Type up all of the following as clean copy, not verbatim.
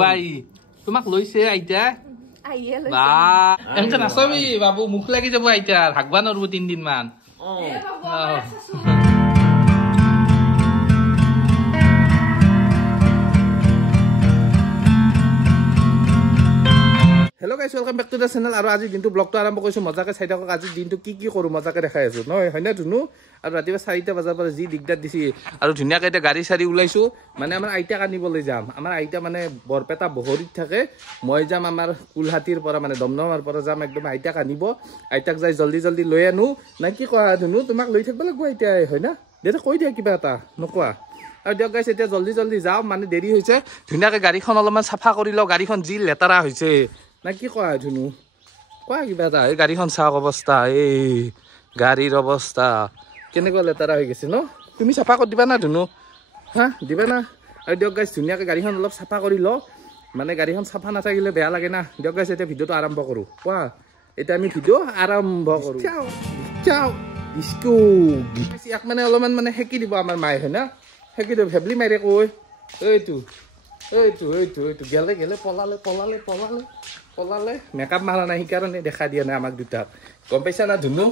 Vai, তোমাক লৈছে আইতা আইয়ে লৈছে বা এনেকে নাচবি বাবু মুখ লাগি যাব আইতাৰ হাগবা নৰব 3 দিন মান Hello guys, welcome back to the channel. আৰু আজি দিনটো ব্লগটো আৰম্ভ কৰিছো মজাকে চাই থাকক আজি দিনটো কি কৰো মজাকে দেখাই আছো নহয় হয়নে ধুনু আৰু ৰাতিপুৱা 4টা বজাৰ পৰা যি দিগদাৰ দিছি আৰু ধুনিয়াকে এটা গাড়ী চাৰি উলাইছো মানে আমাৰ আইতা কানিবলৈ যাম আমাৰ আইতা মানে বৰপেটা বহৰিত থাকে মই যাম আমাৰ কুলহাটিৰ পৰা মানে দমদমৰ পৰা যাম একদম আইতা কানিব আইতাক যাই জলদি জলদি লৈ আনো না কি কোৱা ধুনু তোমাক লৈ থাকিব লাগিব আইতা হয় না দেতা কৈ দিয়া কিবা এটা নকোৱা আৰু দিয়ক গাইছ এতিয়া জলদি জলদি যাও মানে দেৰি হৈছে ধুনিয়াকে গাড়ীখন অলপমান সাফা কৰি লও গাড়ীখন যি লেতেৰা হৈছে না কি কোৱা ধুনু কোৱা কিবা এটা এই গাড়ীখন চাওক অৱস্থা এই গাড়ীৰ অৱস্থা কেনেকুৱা লেতেৰা হৈ গৈছে ন তুমি চাফা কৰি দিবা না ধুনু হা দিবা না আৰু দিয়ক গাইছ ধুনীয়াকৈ গাড়ীখন অলপ চাফা কৰি ল মানে গাড়ীখন চাফা নাথাকিলে বেয়া লাগে না দিয়ক গাইছ এতিয়া ভিডিঅ'টো আৰম্ভ কৰোঁ কোৱা এতিয়া আমি ভিডিঅ' আৰম্ভ কৰোঁ চাও ইস্কু ইয়াক মানে অলপমান মানে সেকি দিব আমাৰ মায়ে হয় না সেকি দিব ভেবলি মাৰে কৈ এইটো গেলে পলালে মেকআপ মাৰা নাই সেইকাৰণে দেখা দিয়া নাই আমাক দুটাক গম পাইছা না ধুনু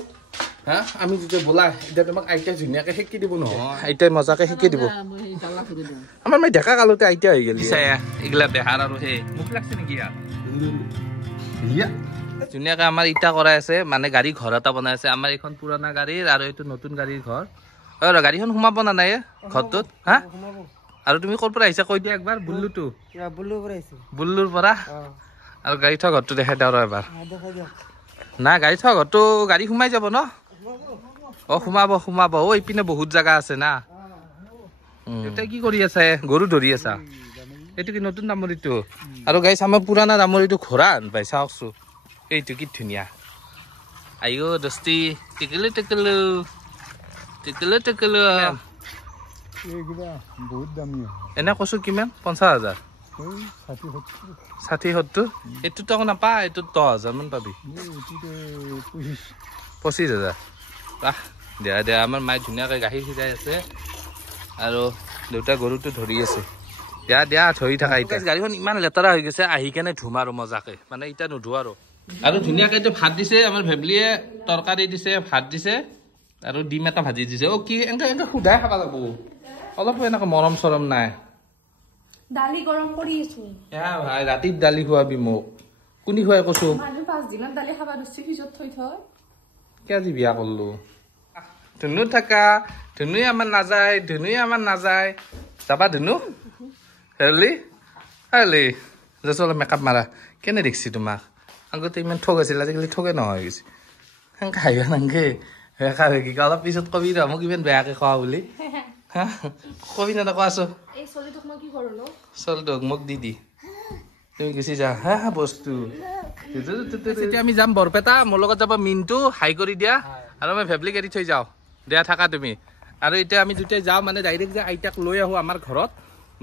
হা আমি যেতিয়া বোলা এতিয়া তোমাক আইতা ধুনীয়াকে শিকি দিব নহয় আইতাই মজাকে শিকি দিব আমাৰ মই দেখা কালোতে আইতা হৈ গেলি এইগিলা বেহাৰ আৰু হে মুখ লাগছে নেকি ধুনীয়াকে আমাৰ ইটা কৰাই আছে মানে গাড়ী ঘৰ এটা বনাই আছে আমাৰ এইখন পুৰণা গাড়ীৰ আৰু এইটো নতুন গাড়ীৰ ঘৰ গাড়ীখন সোমাব না নাই ঘৰটোত হা আৰু তুমি ক'ৰ পৰা আহিছা কৈ দিয়া একবাৰ বুল্লুটো বুল্লুৰ পৰা আৰু গাড়ী থোৱা ঘৰটো দেখাই দিওঁ এবাৰ না গাড়ী থোৱা ঘৰটো গাড়ী সোমাই যাব ন অ সোমাব অ ইপিনে বহুত জাগা আছে না এতিয়া কি কৰি আছে গৰু ধৰি আছা এইটো কি নতুন দামৰিটো আৰু গাইছ আমাৰ পুৰণা দামৰিটো ঘোঁৰা আন পাই চাওকচোন এইটো কি ধুনীয়া আইও দস্তি টিকলো এনে কৈছো কিমান 50,000 60-70 এইটোতো আকৌ নাপা এইটো 10,000 মান পাবি 25,000 দিয়া আমাৰ মায়ে ধুনীয়াকৈ গাখীৰ সিজাই আছে আৰু দেউতা গৰুটো ধৰি আছে দিয়া ধৰি থাকা এতিয়া গাড়ীখন ইমান লেতেৰা হৈ গৈছে আহি কেনে ধুম আৰু মজাকে মানে এতিয়া নুধু আৰু ধুনীয়াকৈ এইটো ভাত দিছে আমাৰ ভেবলিয়ে তৰকাৰী দিছে ভাত দিছে আৰু ডিম এটা ভাজি দিছে অ কি এনেকে সুধাই খাব লাগিব অলপ এনেকৈ মৰম চৰম নাই দালি গৰম কৰি আছো ভাই ৰাতিত দালি খুৱাবি মোক কোনি খুৱাই কৈছো মানুহ 5 দিনত দালি খাবা দুছি ফিজত থৈ কি আজি বিয়া করলো ধুনু থাকা ধুনুই আমার নাযায় যাবা ধুনু হেলি যচল মেকআপ মাৰা কেনে দেখছি তোমাক আগতে ইমান ঠগ আছিল আজিকালি ঠগে নহয় গৈছে সেনেকে হাঁহিবা নাংগে অলপ পিছত কবি ৰ মোক ইমান বেয়াকে খোৱা বুলি কবি না কোৱাছো এই চলিটোক মই কি কৰো ন চলটোক মোক দি তুমি গুচি যা হা বস্তু এতিয়া আমি যাম বৰপেটা মোৰ লগত যাব মিনটো হাই কৰি দিয়া আৰু মই ভেবলি গাড়ী থৈ যাওঁ দিয়া থাকা তুমি আৰু এতিয়া আমি দুটাই যাওঁ মানে ডাইৰেক্ট যে আইতাক লৈ আহোঁ আমাৰ ঘৰত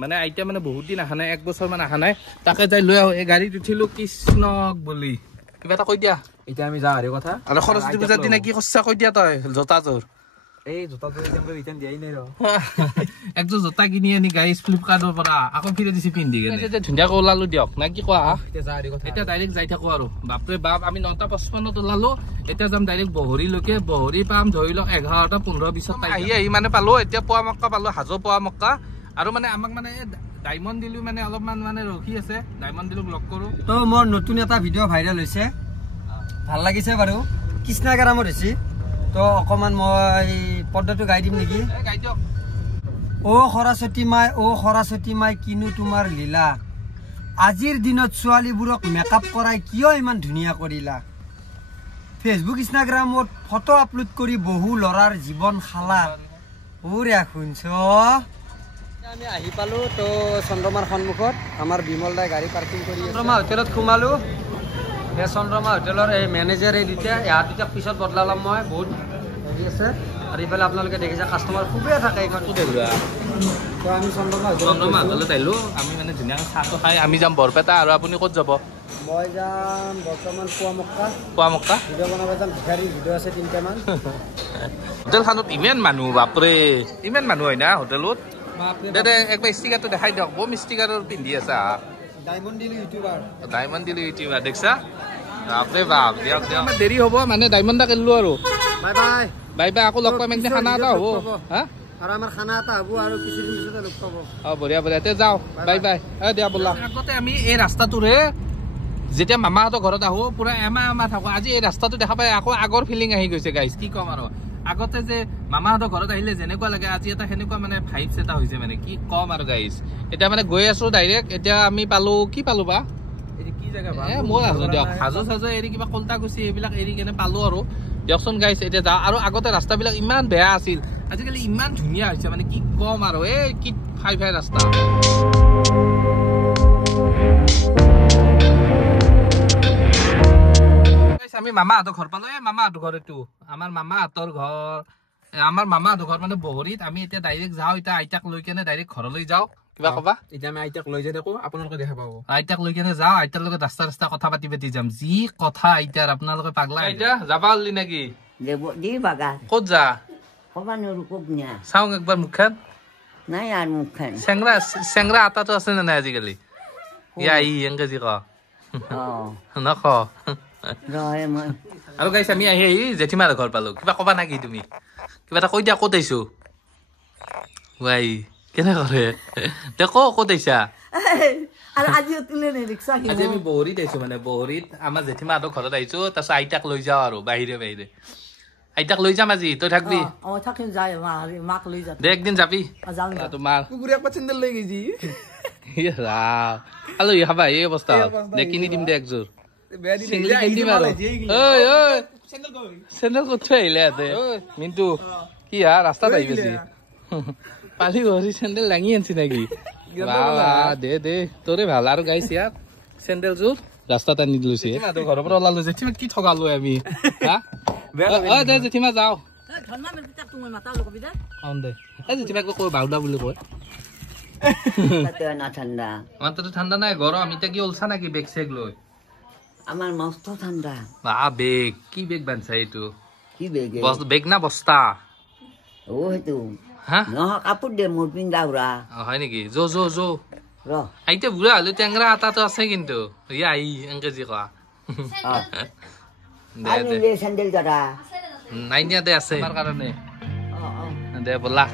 মানে আইতা মানে বহুত দিন অহা নাই 1 বছৰ মান অহা নাই তাকে যাই লৈ আহোঁ এই গাড়ীত উঠিলো কৃষ্ণক বুলি কিবা এটা কৈ দিয়া এতিয়া আমি যাওঁ আৰু কথা আৰু সৰস্বতী পূজাৰ দিনা কি কৰছা কৈ দিয়া তই জোতাযোৰ এই জোতাযোৰ এতিয়া ৰিটাৰ্ণ দিয়াই নাই ৰ একযোৰ জোতা কিনি আনি গাড়ী ফ্লিপকাৰ্টৰ পৰা আকৌ ফিৰে দিছি পিন্ধি কেনে ধুনীয়াকৈ ওলালো দিয়ক না কি কোৱা এতিয়া ডাইৰেক্ট যাই থাকো আৰু বাপৰে বাপ আমি 9:55 ওলালো এতিয়া যাম ডাইৰেক্ট বহৰীলৈকে বহৰী পাম ধৰি লওক 11টা 15-20 আহি মানে পালো এতিয়া পোৱা মক্কা পালো হাজো পোৱা মক্কা আৰু মানে আমাক মানে ডায়মণ্ড দিলো মানে অলপমান মানে ৰখি আছে ডায়মণ্ড দিলো ব্লক কৰো তো মোৰ নতুন এটা ভিডিঅ' ভাইৰেল হৈছে ভাল লাগিছে বাৰু কৃষ্ণাগাৰামত হৈছে তো অকমান মই পদ্মটো গাই দিম নেকি গাই দিয়ক অ সৰস্বতী মাই কিনো তোমাৰ লীলা আজিৰ দিনত ছোৱালীবোৰক মেকআপ কৰাই কিয় ইমান ধুনীয়া কৰিলা ফেচবুক ইনষ্টাগ্ৰামত ফটো আপলোড কৰি বহু ল'ৰাৰ জীৱন খালা ওৰে শুনছ আমি আহি পালো তো চন্দ্ৰমাৰ সন্মুখত আমাৰ বিমল দাই গাড়ী পাৰ্কিং কৰি চন্দ্ৰমা হোটেলত সোমালো চন্দ্ৰমা হোটেলৰ এই মেনেজাৰ এই দুটা ইয়াত দুটা পিছত বদলালাম মই বহুত হেৰি আছে আৰু ইফালে আপোনালোকে দেখিছে কাষ্টমাৰ খুবেই থাকে এইখন তো আমি চন্দ্ৰমা হোটেলত আহিলো আমি মানে ধুনীয়াকৈ চাহটো খাই আমি যাম বৰপেটা আৰু আপুনি ক'ত যাব মই যাম বৰ্তমান পুৱা মক্কা ভিডিঅ' বনাব যাম ভিখাৰী ভিডিঅ' আছে 3টামান হোটেলখনত ইমান মানুহ বাপৰে ইমান মানুহ হয় না হোটেলত দে একবাৰ ষ্টিকাৰটো দেখাই দিয়ক বম ষ্টিকাৰৰ পিন্ধি আছা ডায়মণ্ড দিলো ইউটিউবাৰ ডায়মণ্ড দিলো ইউটিউবাৰ দেখছা বাপৰে বাপ দিয়ক দিয়ক আমাৰ দেৰি হ'ব মানে ডায়মণ্ড এটা কিনিলো আৰু বাই বাই বাই বাই আকৌ লগ পাম একদিন খানা এটা হ'ব হা আৰু আমাৰ খানা এটা হ'ব আৰু কিছুদিন পিছতে লগ পাব বঢ়িয়া বঢ়িয়া তে যাওঁ বাই বাই দিয়া ব'লা আগতে আমি এই ৰাস্তাটোৰে যেতিয়া মামাহঁতৰ ঘৰত আহো পুৰা এমাহ থাকো আজি এই ৰাস্তাটো দেখা পাই আকৌ আগৰ ফিলিং আহি গৈছে গাইজ কি ক'ম আৰু আগতে যে মামাহঁতৰ ঘৰত আহিলে যেনেকুৱা লাগে আজি এটা সেনেকুৱা মানে ভাইবছ এটা হৈছে মানে কি ক'ম আৰু গাইজ এতিয়া মানে গৈ আছো ডাইৰেক্ট এতিয়া আমি পালো কি পালো বা কি জেগা মই আছো দিয়ক হাজো চাজো এৰি কিবা কলতাকুছি এইবিলাক এৰি কেনে পালো আৰু দিয়কচোন গাইজ এতিয়া যাওঁ আৰু আগতে ৰাস্তাবিলাক ইমান বেয়া আছিল আজিকালি ইমান ধুনীয়া হৈছে মানে কি ক'ম আৰু এই কি ফাই ফাই ৰাস্তা আমি মামাহঁতৰ ঘৰ পালো এই মামাহঁতৰ ঘৰ এইটো আমাৰ মামাহঁতৰ ঘৰ মানে বহৰীত আমি এতিয়া ডাইৰেক্ট যাওঁ এতিয়া আইতাক লৈ কেনে ডাইৰেক্ট ঘৰলৈ যাওঁ কিবা কবা এতিয়া আমি আইতাক লৈ যাই থাকো আপোনালোকে দেখা পাব আইতাক লৈ কেনে যাওঁ আইতাৰ লগত ৰাস্তা কথা পাতি যাম যি কথা আইতাৰ আপোনালোকে পাগলা আইতা যাবা হলি নেকি ক'ত যা চাওঁ একবাৰ মুখখন নাই আৰু মুখখন চেংৰা আটাটো আছে নে নাই আজিকালি ইয়া ই এনেকে যি ক নখ আৰু গাইছ আমি আহি জেঠিমাৰ ঘৰ পালো কিবা কবা নেকি তুমি কিবা এটা কৈ দিয়া ক'ত আহিছো ৱাই কেনে কৰে দে ক'ত আহিছা আজি আমি বহৰীত আহিছো মানে বহৰীত আমাৰ জেঠিমাহঁতৰ ঘৰত আহিছো তাৰপিছত আইতাক লৈ যাওঁ আৰু বাহিৰে বাহিৰে আইতাক লৈ যাম আজি তই থাকবি দে একদিন যাবি তোমাৰ কুকুৰে একবাৰ চেণ্ডেল লৈ গৈছি আলহী খাবা এই অৱস্থা দে কিনি দিম দে একযোৰ চেণ্ডেল ক'ত থৈ আহিলে ইয়াতে মিণ্টু কি হা ৰাস্তাত আহি গৈছি পালি ঘৰি চেণ্ডেল দাঙি আনছি নেকি দে দে তোৰে ভাল আৰু গাইছ ইয়াত চেণ্ডেলযোৰ ৰাস্তাত আনি লৈছে ঘৰৰ পৰা ওলালো জেঠিমা কি ঠগালো আমি দে জেঠিমা যাওঁ দে জেঠিমাক কয় বাউলা বুলি কয় আমাৰ তাতে ঠাণ্ডা নাই গৰম এতিয়া কি ওলছা নেকি বেগ চেগ লৈ আমাৰ মস্ত ঠাণ্ডা বেগ কি বেগ বান্ধছা এইটো কি বেগ বেগ না বস্তা সেইটো নহয় কাপোৰ দে মোৰ পিন্ধা উৰা হয় নেকি এতিয়া বুঢ়া হলো টেংৰা আটাটো আছে কিন্তু এনেকে যি কোৱা চেণ্ডেল জৰা নাই নিয়া দে আছে তাৰ কাৰণে দে ব'লা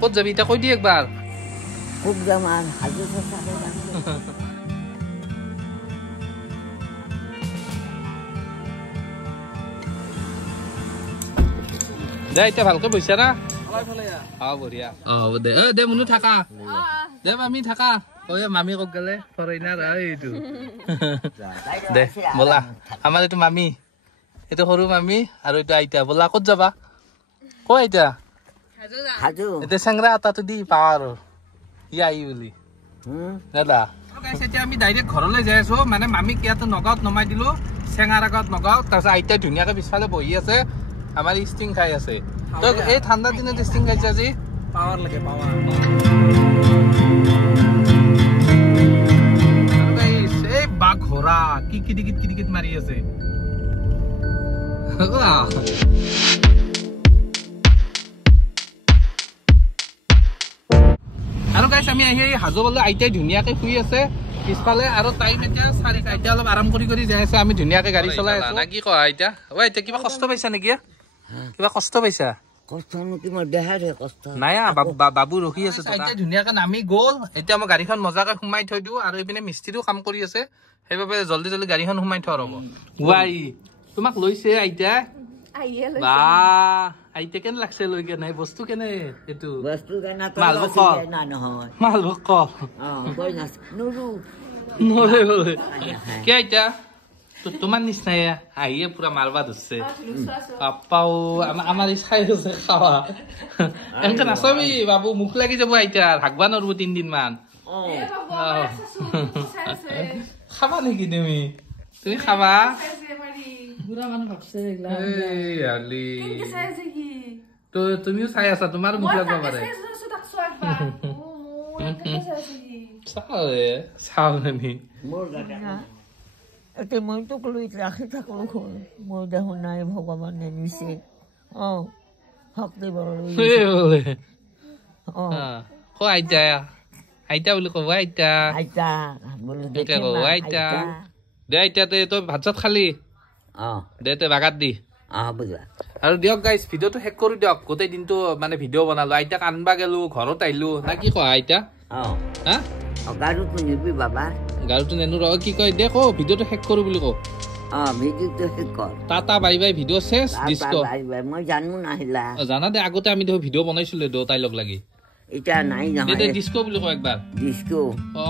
ক'ত যাবি এতিয়া কৈ দি একবাৰ খুব যাম আৰু দে এতিয়া ভালকে বহিছা না বঢ়িয়া দে দে মনো থাকা দে মামী থাকা মামী কওক গেলে ফৰেইনাৰ এইটো দে ব'লা আমাৰ এইটো মামী এইটো সৰু মামী আৰু এইটো আইতা ব'লা ক'ত যাবা ক আইতা এতিয়া চেংৰা আটাটো দি পাওঁ আৰু আহি বুলি দাদা এতিয়া আমি ডাইৰেক্ট ঘৰলৈ যাই আছো মানে মামীক ইয়াতে নগাঁৱত নমাই দিলো চেঙাৰ আগত নগাঁৱত তাৰপিছত আইতাই ধুনীয়াকে পিছফালে বহি আছে আমাৰ ষ্টিং খাই আছে তই এই ঠাণ্ডা দিনত ষ্টিং খাইছে আজি পাৱাৰ লাগে পাৱাৰ এই বাঘ ঘোঁৰা কি কিটিকিট মাৰি আছে আৰু গাইছ আমি আহি হাজো পালো আইতাই ধুনীয়াকে শুই আছে পিছফালে আৰু টাইম এতিয়া 4টা আইতা অলপ আৰাম কৰি যাই আছে আমি ধুনীয়াকে গাড়ী চলাই আছো না কি কয় আইতা আইতা কিবা কষ্ট পাইছা নেকি কিবা কষ্ট পাইছা নাই বাবু ৰখি আছে ধুনীয়াকে নামি গ'ল এতিয়া মই গাড়ীখন মজাকে সোমাই থৈ দিওঁ আৰু এইপিনে মিস্ত্ৰীও কাম কৰি আছে সেইবাবে জল্দি গাড়ীখন সোমাই থোৱা ৰ'ব ৱাই তোমাক লৈছে আইতা বা আইতা কেনে লাগছে লৈ কেনে বস্তু কেনে এইটো মালভোগ কি আইতা তোমাৰ নিচিনাই আহিয়ে পুৰা মাৰবা ধৰছে পাপাও আমাৰ চাই আছে খাৱা এনেকে নাচাবি বাবু মুখ লাগি যাব আইতা হাগবা নৰব 3 দিন মান খাবা নেকি তুমি খাবা তুমিও চাই আছা তোমাৰো মুখ লাগব পাৰে চাও এতিয়া মই তোক লৈ ৰাখি থাকো মই দেখোন নাই ভগৱানে নিছে শক্তি বৰলৈ আইতা বুলি কব আইতা আইতা বোলো এতিয়া দেখি কব আইতা দে আইতা তই ভাত চাত খালি দে তই বাগাত দি বুজা আৰু দিয়ক গাইজ ভিডিঅ'টো শেষ কৰি দিয়ক গোটেই দিনটো মানে ভিডিঅ' বনালো আইতাক আনবা গেলো ঘৰত আহিলো না কি কয় আইতা হা গাড়ীটো নিবি বাবা গাড়ীটো নেনো ৰ কি কয় দে কওঁ ভিডিঅ'টো শেষ কৰো বুলি কওঁ ভিডিঅ'টো শেষ কৰ টাটা বাই বাই ভিডিঅ' চেছ ডিস্কো মই জানো নাহিলা জানা দে আগতে আমি দেখো ভিডিঅ' বনাইছিলো দুটাই লগ লাগি এতিয়া নাই নহয় ডিস্কো বুলি কওঁ একবাৰ ডিস্কো অ